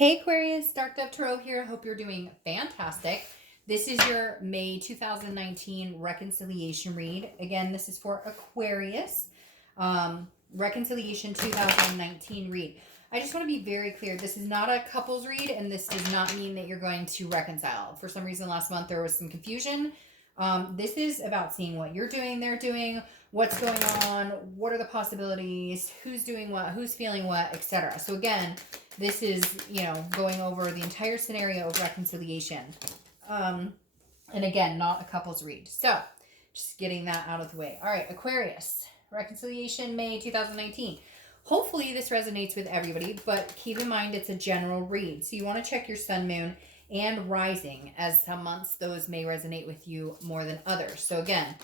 Hey Aquarius, Dark Dove Tarot here. Hope you're doing fantastic. This is your May 2019 reconciliation read. Again, this is for Aquarius. Reconciliation 2019 read. I just want to be very clear. This is not a couples read, and this does not mean that you're going to reconcile. For some reason, last month there was some confusion. This is about seeing what you're doing, they're doing, what's going on, what are the possibilities, who's doing what, who's feeling what, etc. So again, this is, going over the entire scenario of reconciliation. And again, not a couples read. So just getting that out of the way. All right, Aquarius, reconciliation May 2019. Hopefully this resonates with everybody, but keep in mind it's a general read. So you want to check your sun, moon, and rising, as some months those may resonate with you more than others. So again,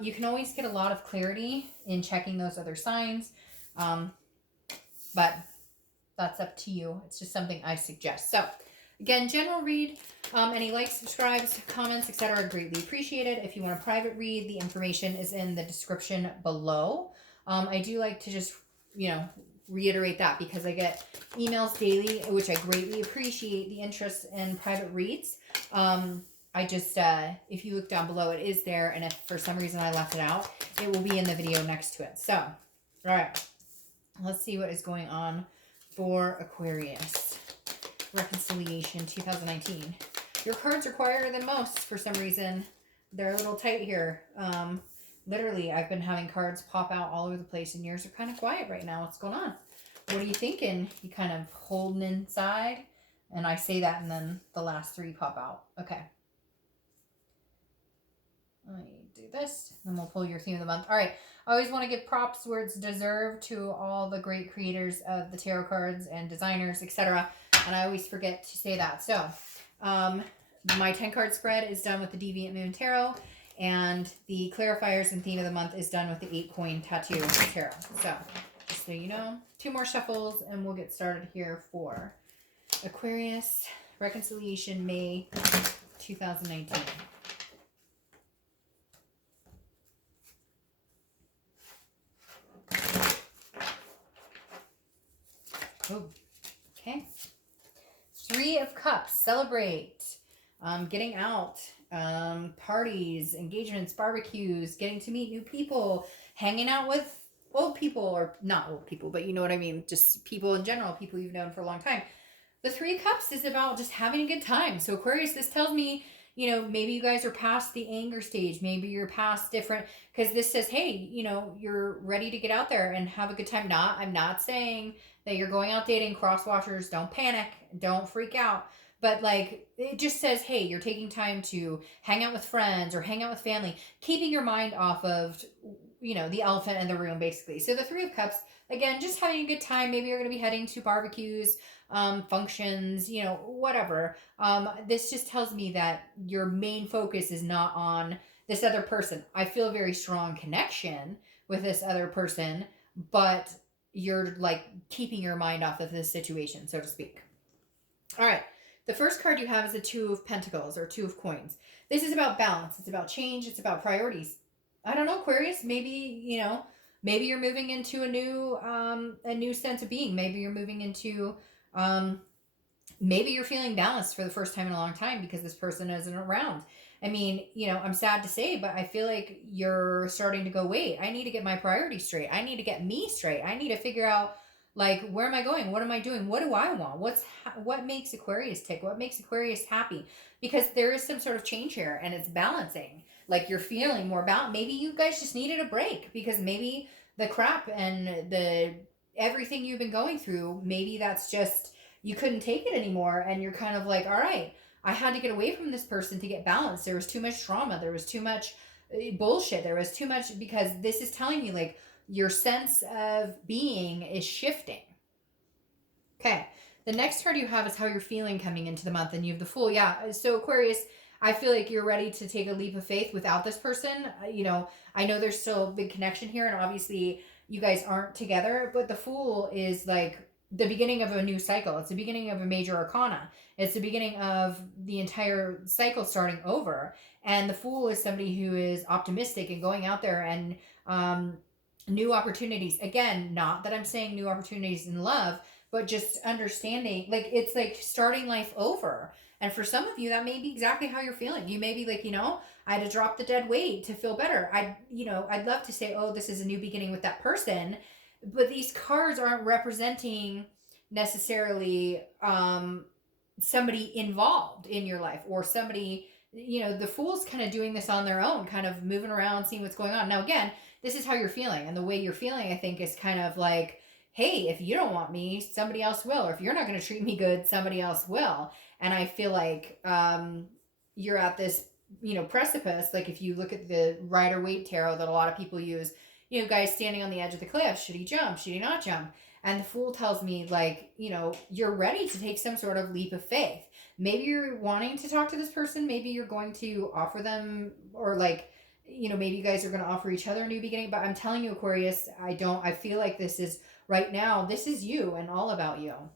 you can always get a lot of clarity in checking those other signs, but that's up to you. It's just something I suggest. So again, general read. Any likes, subscribes, comments, etc. are greatly appreciated. If you want a private read, the information is in the description below. I do like to just, reiterate that because I get emails daily, which I greatly appreciate the interest in private reads. I just, if you look down below, it is there. And if for some reason I left it out, it will be in the video next to it. So, all right, let's see what is going on for Aquarius. Reconciliation 2019. Your cards are quieter than most for some reason. They're a little tight here. Literally, I've been having cards pop out all over the place, and yours are kind of quiet right now. What's going on? What are you thinking? You kind of holding inside? And I say that, and then the last three pop out. Okay. Let me do this, and then we'll pull your theme of the month. All right. I always want to give props where it's deserved to all the great creators of the tarot cards and designers, etc. And I always forget to say that. So, my 10-card spread is done with the Deviant Moon Tarot. And the clarifiers and theme of the month is done with the 8-coin tattoo tarot. So, just so you know, 2 more shuffles and we'll get started here for Aquarius, reconciliation May 2019. Oh, okay. 3 of Cups, celebrate, getting out. Parties, engagements, barbecues, getting to meet new people, hanging out with old people, or not old people, but you know what I mean, just people in general, people you've known for a long time. The 3 of Cups is about just having a good time. So Aquarius, this tells me, maybe you guys are past the anger stage. Maybe you're past different, because this says, hey, you're ready to get out there and have a good time. I'm not saying that you're going out dating crosswatchers. Don't panic. Don't freak out. But it just says, hey, you're taking time to hang out with friends or hang out with family, keeping your mind off of, the elephant in the room, basically. So the 3 of Cups, again, just having a good time. Maybe you're going to be heading to barbecues, functions, whatever. This just tells me that your main focus is not on this other person. I feel a very strong connection with this other person, but you're keeping your mind off of this situation, so to speak. All right. The first card you have is the 2 of Pentacles, or 2 of Coins. This is about balance. It's about change. It's about priorities. I don't know, Aquarius. Maybe, maybe you're moving into a new sense of being. Maybe you're moving into, maybe you're feeling balanced for the first time in a long time because this person isn't around. I mean, I'm sad to say, but I feel like you're starting to go, wait, I need to get my priorities straight. I need to get me straight. I need to figure out, where am I going? What am I doing? What do I want? What makes Aquarius tick? What makes Aquarius happy? Because there is some sort of change here, and it's balancing. You're feeling more balanced. Maybe you guys just needed a break because maybe the crap and the everything you've been going through, maybe that's just, you couldn't take it anymore, and you're kind of like, all right, I had to get away from this person to get balanced. There was too much trauma. There was too much bullshit. There was too much, because this is telling me, your sense of being is shifting. Okay. The next card you have is how you're feeling coming into the month, and you have the Fool. Yeah. So Aquarius, I feel like you're ready to take a leap of faith without this person. I know there's still a big connection here, and obviously you guys aren't together, but the Fool is the beginning of a new cycle. It's the beginning of a major arcana. It's the beginning of the entire cycle starting over. And the Fool is somebody who is optimistic and going out there and, new opportunities. Again, not that I'm saying new opportunities in love, but just understanding, like, it's like starting life over. And for some of you, that may be exactly how you're feeling. You may be like, I had to drop the dead weight to feel better. I'd love to say, oh, this is a new beginning with that person, but these cards aren't representing necessarily somebody involved in your life, or somebody, the Fool's kind of doing this on their own, kind of moving around, seeing what's going on. Now, again, this is how you're feeling. And the way you're feeling, I think, is kind of like, hey, if you don't want me, somebody else will. Or if you're not going to treat me good, somebody else will. And I feel like you're at this, precipice. Like if you look at the Rider-Waite tarot that a lot of people use, guys standing on the edge of the cliff. Should he jump? Should he not jump? And the Fool tells me, like, you're ready to take some sort of leap of faith. Maybe you're wanting to talk to this person. Maybe you're going to offer them, or like, maybe you guys are going to offer each other a new beginning. But I'm telling you, Aquarius, I feel like this is, right now, this is you and all about you. All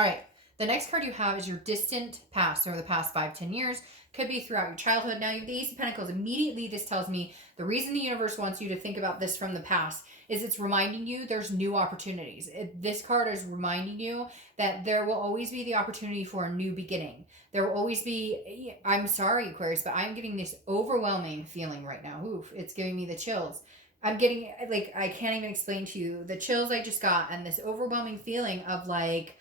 right. The next card you have is your distant past, or the past 5-10 years. Could be throughout your childhood. Now, you have the Ace of Pentacles. Immediately, this tells me the reason the universe wants you to think about this from the past is it's reminding you there's new opportunities. This card is reminding you that there will always be the opportunity for a new beginning. There will always be, I'm sorry, Aquarius, but I'm getting this overwhelming feeling right now. Oof, it's giving me the chills. I'm getting, like, I can't even explain to you the chills I just got, and this overwhelming feeling of like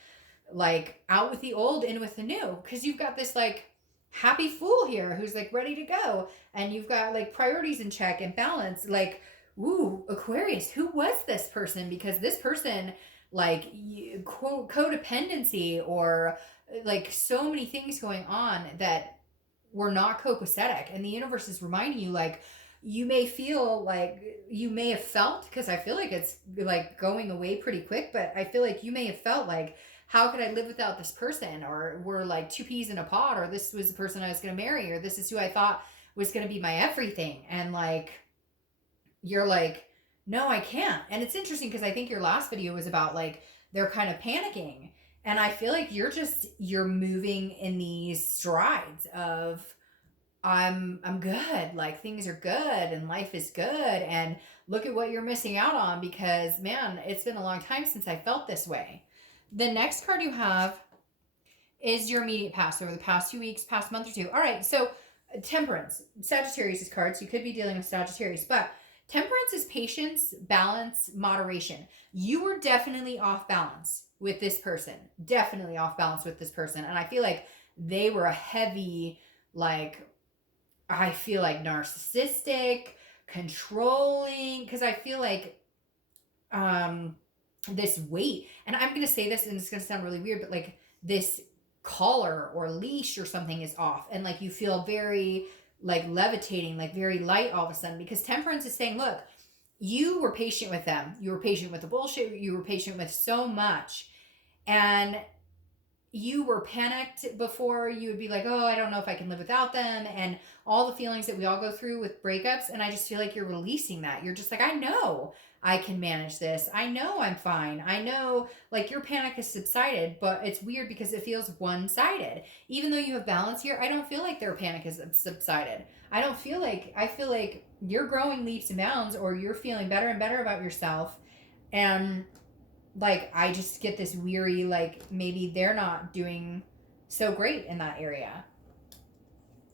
out with the old, in with the new. Because you've got this like happy Fool here who's like ready to go, and you've got like priorities in check and balance. Like, ooh, Aquarius, who was this person? Because this person, like, codependency, or like so many things going on that were not copacetic, and the universe is reminding you, like, you may feel like you may have felt, because I feel like it's like going away pretty quick, but I feel like you may have felt like, how could I live without this person? Or we're like two peas in a pod, or this was the person I was going to marry, or this is who I thought was going to be my everything. And like, you're like, no, I can't. And it's interesting because I think your last video was about like, they're kind of panicking. And I feel like you're moving in these strides of, I'm good, like things are good and life is good, and look at what you're missing out on, because man, it's been a long time since I felt this way. The next card you have is your immediate past, over the past 2 weeks, past month or two. All right, so Temperance, Sagittarius' card, so you could be dealing with Sagittarius, but Temperance is patience, balance, moderation. You were definitely off balance with this person, definitely off balance with this person, and I feel like they were a heavy, like, I feel like narcissistic, controlling, because I feel like this weight, and I'm going to say this and it's going to sound really weird, but like this collar or leash or something is off, and like you feel very like levitating, like very light all of a sudden, because Temperance is saying, look, you were patient with them. You were patient with the bullshit. You were patient with so much. And you were panicked before. You would be like, oh, I don't know if I can live without them, and all the feelings that we all go through with breakups. And I just feel like you're releasing that. You're just like, I know I can manage this. I know I'm fine. I know, like, your panic has subsided, but it's weird because it feels one-sided. Even though you have balance here, I don't feel like their panic has subsided. I feel like you're growing leaps and bounds, or you're feeling better and better about yourself. And like, I just get this weary, like, maybe they're not doing so great in that area.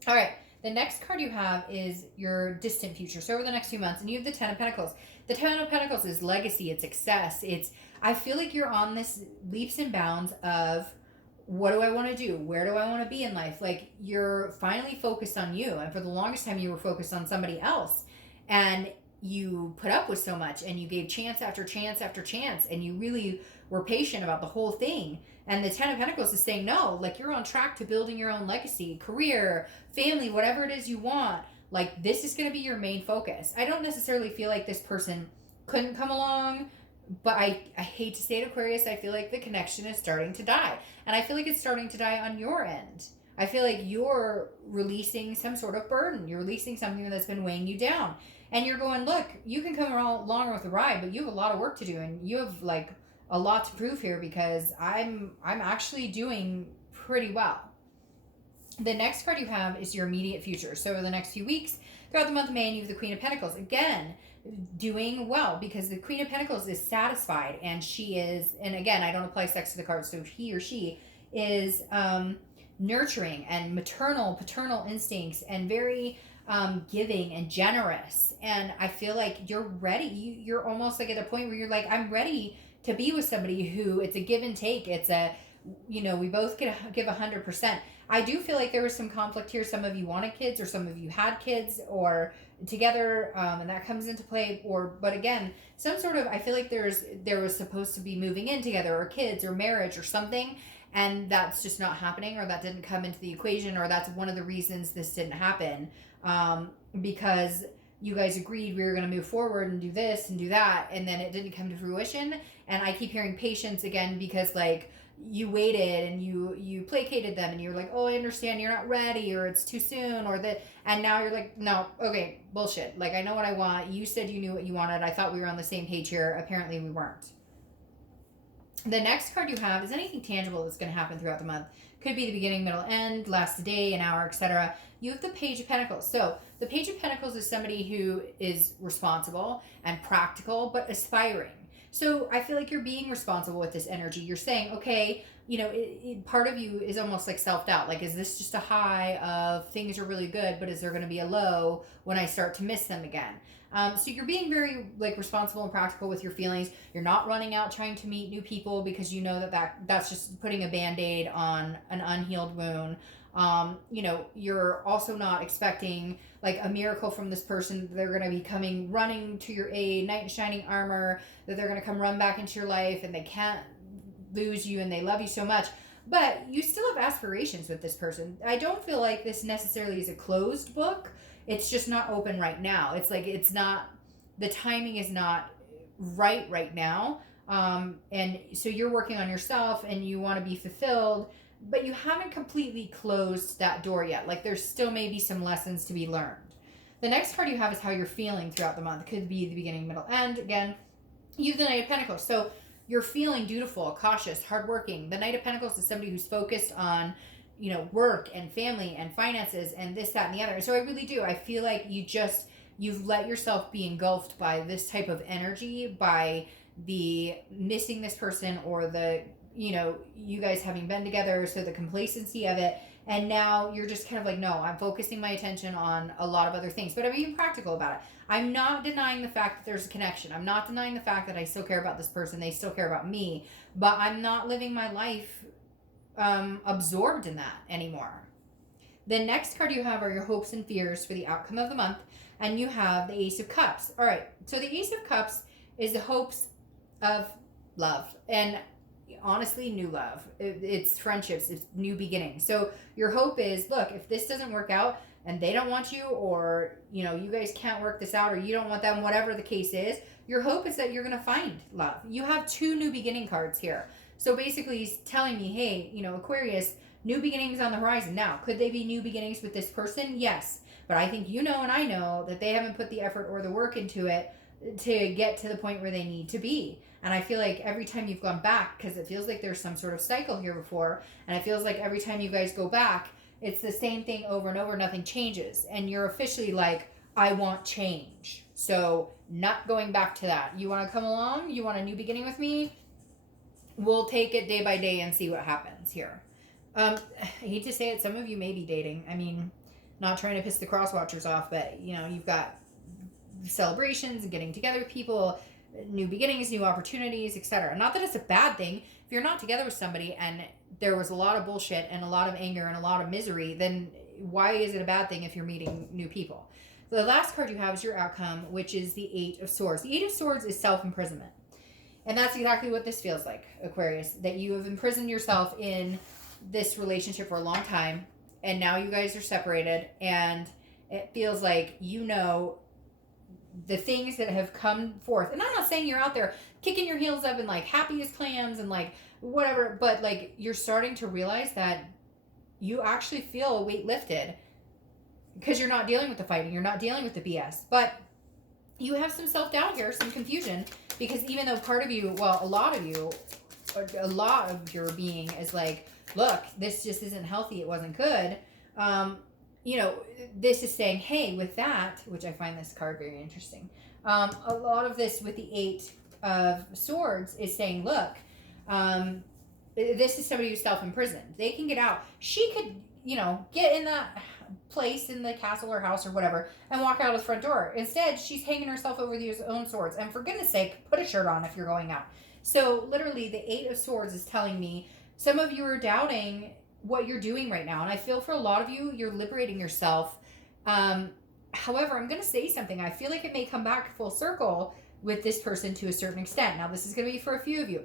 All right. The next card you have is your distant future. So over the next few months, and you have the Ten of Pentacles. The Ten of Pentacles is legacy. It's success. I feel like you're on this leaps and bounds of, what do I want to do? Where do I want to be in life? Like, you're finally focused on you. And for the longest time, you were focused on somebody else. And you put up with so much, and you gave chance after chance after chance, and you really were patient about the whole thing. And the Ten of Pentacles is saying, no, like, you're on track to building your own legacy, career, family, whatever it is you want. Like, this is going to be your main focus. I don't necessarily feel like this person couldn't come along, but I hate to say it, Aquarius, I feel like the connection is starting to die. And I feel like it's starting to die on your end. I feel like you're releasing some sort of burden. You're releasing something that's been weighing you down. And you're going, look, you can come along with the ride, but you have a lot of work to do, and you have like a lot to prove here, because I'm actually doing pretty well. The next card you have is your immediate future. So over the next few weeks, throughout the month of May, you have the Queen of Pentacles. Again, doing well, because the Queen of Pentacles is satisfied, and she is, and again, I don't apply sex to the cards, so he or she is nurturing and maternal, paternal instincts, and very giving and generous. And I feel like you're ready. You're almost like at a point where you're like, I'm ready to be with somebody who, it's a give and take. It's a, we both give 100%. I do feel like there was some conflict here. Some of you wanted kids, or some of you had kids, or together, and that comes into play. But again, some sort of, I feel like there was supposed to be moving in together, or kids, or marriage, or something, and that's just not happening, or that didn't come into the equation, or that's one of the reasons this didn't happen, because you guys agreed we were going to move forward and do this and do that, and then it didn't come to fruition. And I keep hearing patience again, because like, you waited and you placated them, and you're like, oh, I understand you're not ready, or it's too soon, or that, and now you're like, no, okay, bullshit. Like, I know what I want. You said you knew what you wanted. I thought we were on the same page here. Apparently we weren't. The next card you have is anything tangible that's going to happen throughout the month. Could be the beginning, middle, end, last a day, an hour, etc. You have the Page of Pentacles. So the Page of Pentacles is somebody who is responsible and practical, but aspiring. So I feel like you're being responsible with this energy. You're saying, okay, part of you is almost like self-doubt. Like, is this just a high of things are really good, but is there going to be a low when I start to miss them again? So you're being very like responsible and practical with your feelings. You're not running out trying to meet new people, because you know that's just putting a Band-Aid on an unhealed wound. You're also not expecting like a miracle from this person. They're going to be coming running to your aid, knight in shining armor, that they're going to come run back into your life, and they can't lose you, and they love you so much. But you still have aspirations with this person. I don't feel like this necessarily is a closed book. It's just not open right now. It's like, it's not, the timing is not right now. And so you're working on yourself, and you want to be fulfilled, but you haven't completely closed that door yet. Like, there's still maybe some lessons to be learned. The next card you have is how you're feeling throughout the month. It could be the beginning, middle, end. Again, you have the Knight of Pentacles. So you're feeling dutiful, cautious, hardworking. The Knight of Pentacles is somebody who's focused on, work and family and finances and this, that, and the other. So I really do. I feel like you've let yourself be engulfed by this type of energy, by the missing this person, or the, you guys having been together. So the complacency of it. And now you're just kind of like, no, I'm focusing my attention on a lot of other things, but I'm being practical about it. I'm not denying the fact that there's a connection. I'm not denying the fact that I still care about this person. They still care about me, but I'm not living my life absorbed in that anymore. The next card you have are your hopes and fears for the outcome of the month, and you have the Ace of Cups. All right, so the Ace of Cups is the hopes of love, and honestly, new love. It's friendships, it's new beginnings. So your hope is, look, if this doesn't work out and they don't want you, or you guys can't work this out, or you don't want them, whatever the case is, your hope is that you're going to find love. You have 2 new beginning cards here. So basically he's telling me, hey, Aquarius, new beginnings on the horizon. Now, could they be new beginnings with this person? Yes. But I think and I know that they haven't put the effort or the work into it to get to the point where they need to be. And I feel like every time you've gone back, because it feels like there's some sort of cycle here before, and it feels like every time you guys go back, it's the same thing over and over, nothing changes. And you're officially like, I want change. So not going back to that. You want to come along? You want a new beginning with me? We'll take it day by day and see what happens here. I hate to say it, some of you may be dating. I mean, not trying to piss the cross watchers off, but you've got celebrations and getting together with people, new beginnings, new opportunities, etc. Not that it's a bad thing. If you're not together with somebody and there was a lot of bullshit and a lot of anger and a lot of misery, then why is it a bad thing if you're meeting new people? The last card you have is your outcome, which is the 8 of Swords. The 8 of Swords is self-imprisonment. And that's exactly what this feels like, Aquarius, that you have imprisoned yourself in this relationship for a long time, and now you guys are separated, and it feels like the things that have come forth. And I'm not saying you're out there kicking your heels up and like happy as clams and like whatever, but like you're starting to realize that you actually feel a weight lifted, because you're not dealing with the fighting, you're not dealing with the BS, but you have some self-doubt here, some confusion, because even though part of you, well, a lot of your being is like, look, this just isn't healthy, it wasn't good. This is saying, hey, with that, which I find this card very interesting, A lot of this with the Eight of Swords is saying, look, this is somebody who's self-imprisoned. They can get out. She could, get in that place in the castle or house or whatever and walk out of the front door. Instead, she's hanging herself over these own swords. And for goodness sake, put a shirt on if you're going out. So literally, the Eight of Swords is telling me some of you are doubting what you're doing right now. And I feel for a lot of you, you're liberating yourself. However, I'm going to say something. I feel like it may come back full circle with this person to a certain extent. Now, this is going to be for a few of you.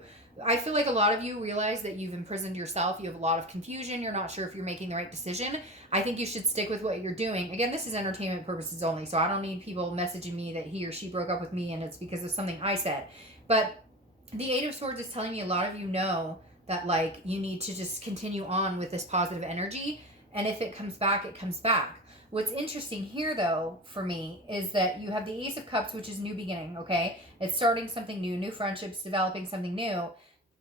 I feel like a lot of you realize that you've imprisoned yourself. You have a lot of confusion. You're not sure if you're making the right decision. I think you should stick with what you're doing. Again, this is entertainment purposes only, so I don't need people messaging me that he or she broke up with me and it's because of something I said. But the Eight of Swords is telling me a lot of you know that, like, you need to just continue on with this positive energy. And if it comes back, it comes back. What's interesting here, though, for me, is that you have the Ace of Cups, which is new beginning, okay? It's starting something new friendships, developing something new.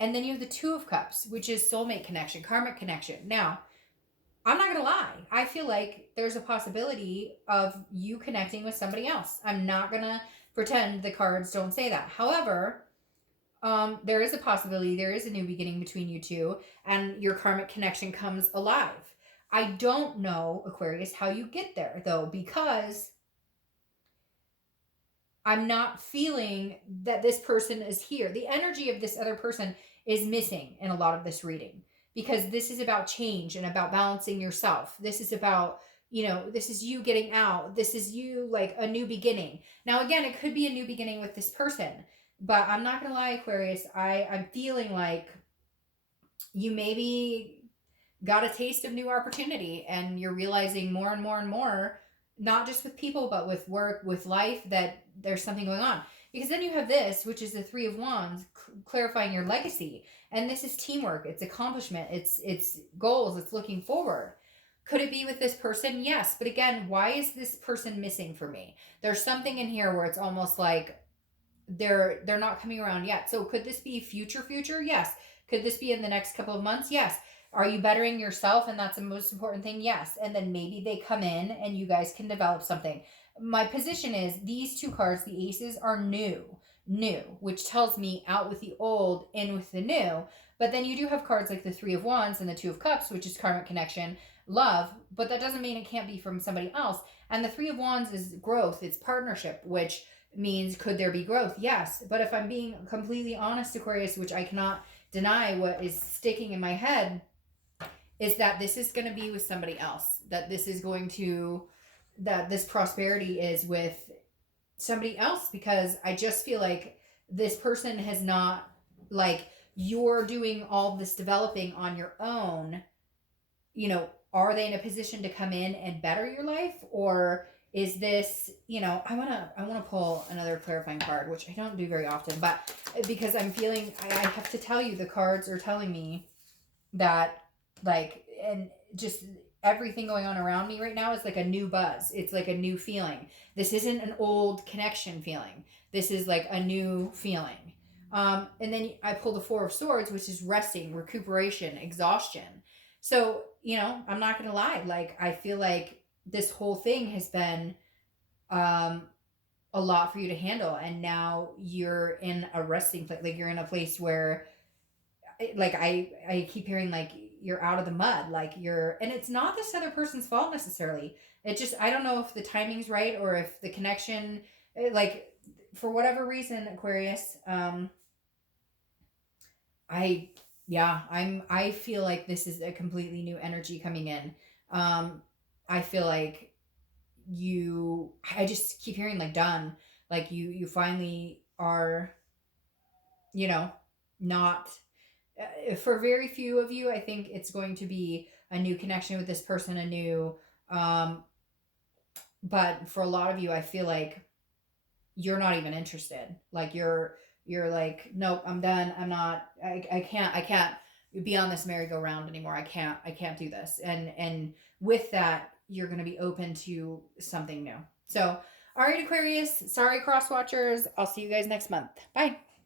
And then you have the Two of Cups, which is soulmate connection, karmic connection. Now, I'm not going to lie. I feel like there's a possibility of you connecting with somebody else. I'm not going to pretend the cards don't say that. However, there is a possibility, there is a new beginning between you two, and your karmic connection comes alive. I don't know, Aquarius, how you get there, though, because I'm not feeling that this person is here. The energy of this other person is missing in a lot of this reading, because this is about change and about balancing yourself. This is about, this is you getting out. This is you, like, a new beginning. Now, again, it could be a new beginning with this person, but I'm not going to lie, Aquarius, I'm feeling like you maybe got a taste of new opportunity and you're realizing more and more and more, not just with people, but with work, with life, that there's something going on. Because then you have this, which is the Three of Wands, clarifying your legacy. And this is teamwork. It's accomplishment. It's goals. It's looking forward. Could it be with this person? Yes. But again, why is this person missing for me? There's something in here where it's almost like they're not coming around yet. So could this be future? Yes. Could this be in the next couple of months? Yes. Are you bettering yourself? And that's the most important thing. Yes. And then maybe they come in and you guys can develop something. My position is these two cards, the aces, are new, which tells me out with the old, in with the new. But then you do have cards like the Three of Wands and the Two of Cups, which is karmic connection, love, but that doesn't mean it can't be from somebody else. And the Three of Wands is growth. It's partnership, which means could there be growth? Yes. But if I'm being completely honest, Aquarius, which I cannot deny, what is sticking in my head is that this is going to be with somebody else, that this prosperity is with somebody else, because I just feel like this person has not, like, you're doing all this developing on your own. Are they in a position to come in and better your life? Or is this, I want to pull another clarifying card, which I don't do very often, but because I'm feeling, I have to tell you, the cards are telling me that, like, and just everything going on around me right now is like a new buzz. It's like a new feeling. This isn't an old connection feeling. This is like a new feeling. And then I pull the Four of Swords, which is resting, recuperation, exhaustion. So, I'm not going to lie. Like, I feel like this whole thing has been a lot for you to handle. And now you're in a resting place. Like, you're in a place where, like, I keep hearing, like, you're out of the mud, like, and it's not this other person's fault necessarily. It just, I don't know if the timing's right or if the connection, like, for whatever reason, Aquarius, I feel like this is a completely new energy coming in. I feel like I just keep hearing, like, done, like, you finally are, not, for very few of you, I think it's going to be a new connection with this person, a new, but for a lot of you, I feel like you're not even interested. Like, you're like, nope, I'm done. I'm not, I can't be on this merry-go-round anymore. I can't do this. And with that, you're going to be open to something new. So, all right, Aquarius, sorry, cross watchers. I'll see you guys next month. Bye.